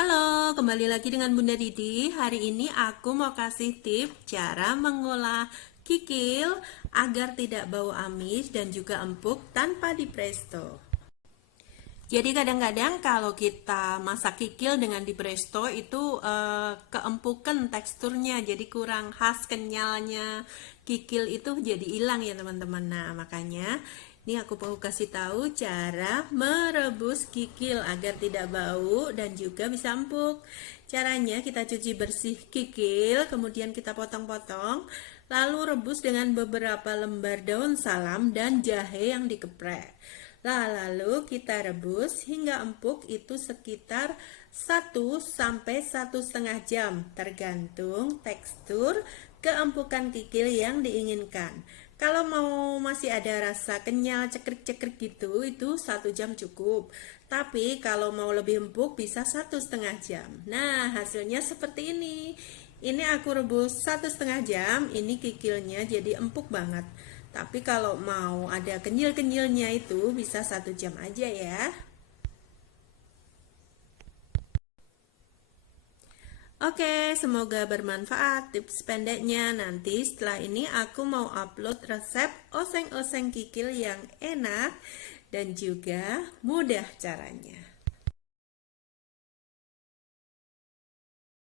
Halo, kembali lagi dengan Bunda Didi. Hari ini aku mau kasih tips cara mengolah kikil agar tidak bau amis dan juga empuk tanpa di presto. Jadi kadang-kadang kalau kita masak kikil dengan di presto itu keempukan teksturnya, jadi kurang khas, kenyalnya kikil itu jadi hilang ya teman-teman. Nah makanya ini aku mau kasih tahu cara merebus kikil agar tidak bau dan juga bisa empuk. Caranya kita cuci bersih kikil, kemudian kita potong-potong, lalu rebus dengan beberapa lembar daun salam dan jahe yang dikeprek. Lalu kita rebus hingga empuk itu sekitar 1 sampai 1,5 jam tergantung tekstur keempukan kikil yang diinginkan. Kalau mau masih ada rasa kenyal cekrik-cekrik gitu itu 1 jam cukup. Tapi kalau mau lebih empuk bisa 1,5 jam. Nah hasilnya seperti ini. Ini aku rebus 1,5 jam. Ini kikilnya jadi empuk banget. Tapi kalau mau ada kenyil-kenyilnya itu bisa 1 jam aja ya. Oke, semoga bermanfaat tips pendeknya. Nanti setelah ini aku mau upload resep oseng-oseng kikil yang enak dan juga mudah caranya.